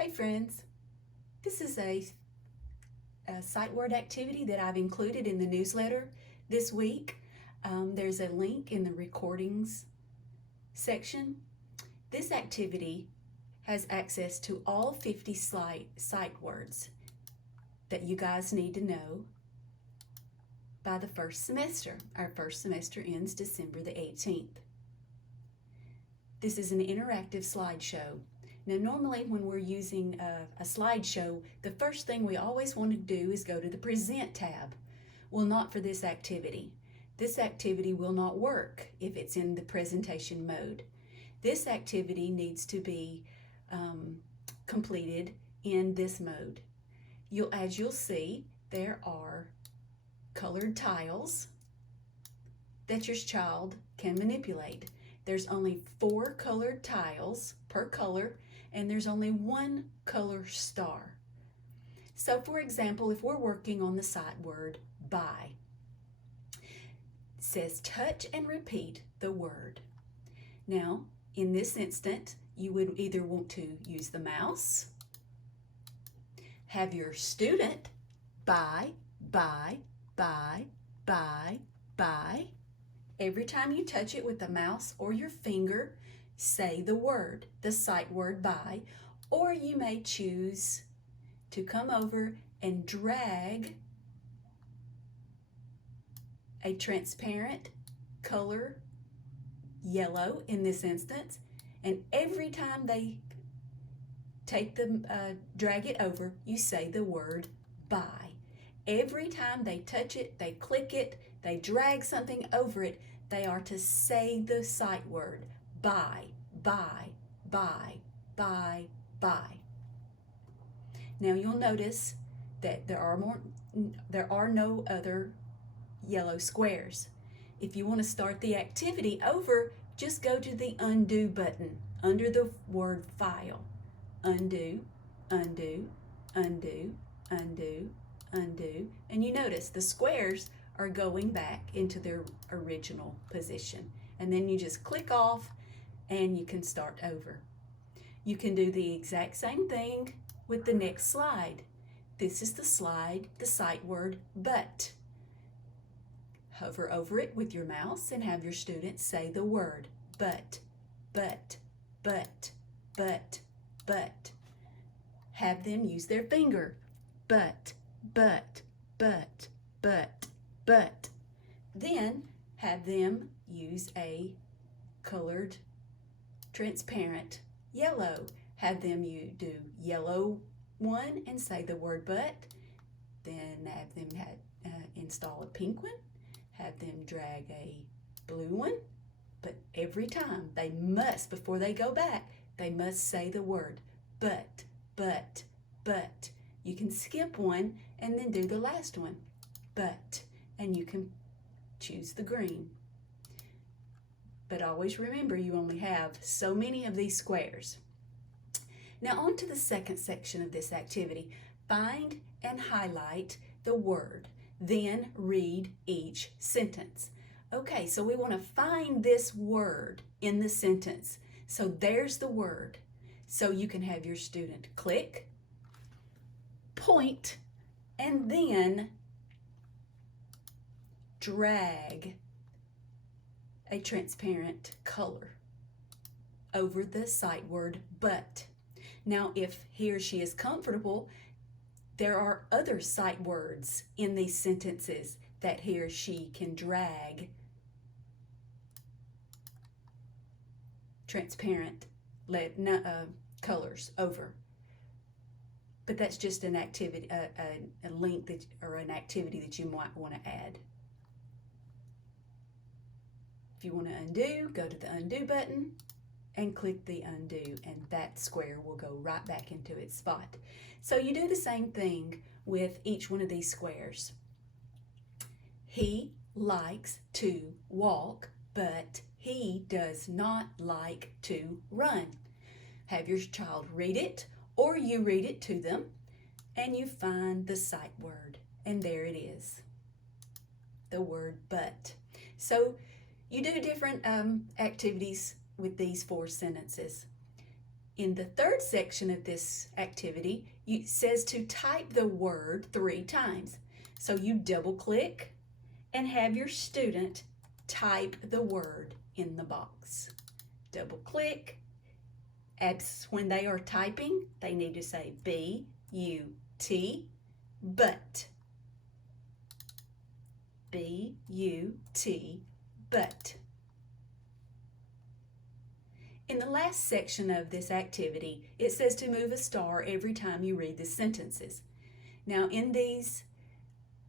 Hey friends, this is a sight word activity that I've included in the newsletter this week. There's a link in the recordings section. This activity has access to all 50 sight words that you guys need to know by the first semester. Our first semester ends December the 18th. This is an interactive slideshow. Now, normally when we're using a slideshow, the first thing we always want to do is go to the Present tab. Well, not for this activity. This activity will not work if it's in the presentation mode. This activity needs to be completed in this mode. As you'll see, there are colored tiles that your child can manipulate. There's only 4 colored tiles per color, and there's only 1 color star. So for example, if we're working on the sight word by, it says touch and repeat the word. Now, in this instant, you would either want to use the mouse, have your student by. Every time you touch it with the mouse or your finger, say the word, the sight word by, or you may choose to come over and drag a transparent color, yellow in this instance, and every time they drag it over, you say the word by. Every time they touch it, they click it, they drag something over it, they are to say the sight word by. Now you'll notice that there are no other yellow squares. If you want to start the activity over, just go to the undo button under the word file. Undo, undo, undo, undo, undo, and you notice the squares are going back into their original position. And then you just click off and you can start over. You can do the exact same thing with the next slide. This is the sight word but. Hover over it with your mouse and have your students say the word but. Have them use their finger. But. Then have them use a colored transparent yellow. Have them do yellow one and say the word but. Then have them install a pink one. Have them drag a blue one. But every time they must, before they go back, they must say the word but. You can skip one and then do the last one, but, and you can choose the green. But always remember, you only have so many of these squares. Now on to the second section of this activity. Find and highlight the word, then read each sentence. Okay, so we want to find this word in the sentence. So there's the word. So you can have your student click, point, and then drag a transparent color over the sight word but. Now, if he or she is comfortable, there are other sight words in these sentences that he or she can drag transparent colors over. But that's just an activity, a link or an activity that you might want to add. If you want to undo, go to the undo button and click the undo, and that square will go right back into its spot. So you do the same thing with each one of these squares. He likes to walk, but he does not like to run. Have your child read it, or you read it to them, and you find the sight word, and there it is, the word but. So you do different activities with these 4 sentences. In the third section of this activity, it says to type the word 3 times. So you double click and have your student type the word in the box. Double click. As when they are typing, they need to say B-U-T, but. B-U-T, but. In the last section of this activity, it says to move a star every time you read the sentences. Now in these,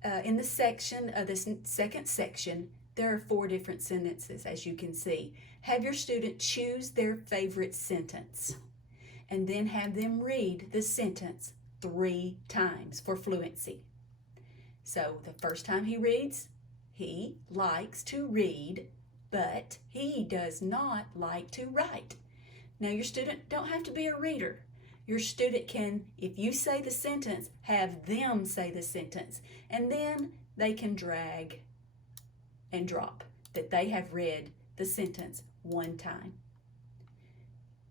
in the section of this second section, there are 4 different sentences, as you can see. Have your student choose their favorite sentence and then have them read the sentence 3 times for fluency. So the first time he reads, he likes to read, but he does not like to write. Now your student don't have to be a reader. Your student can, if you say the sentence, have them say the sentence, and then they can drag and drop that they have read the sentence 1 time.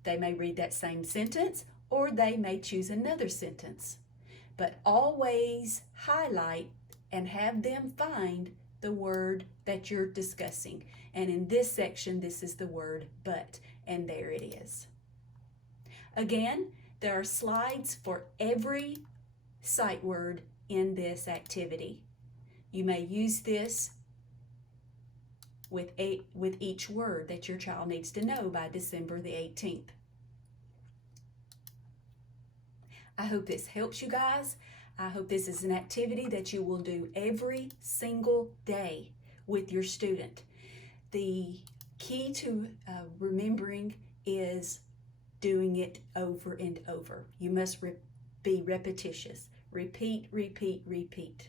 They may read that same sentence, or they may choose another sentence, but always highlight and have them find the word that you're discussing. And in this section, this is the word but, and there it is. Again, there are slides for every sight word in this activity. You may use this with each word that your child needs to know by December the 18th. I hope this helps you guys. I hope this is an activity that you will do every single day with your student. The key to remembering is doing it over and over. You must be repetitious. Repeat, repeat, repeat.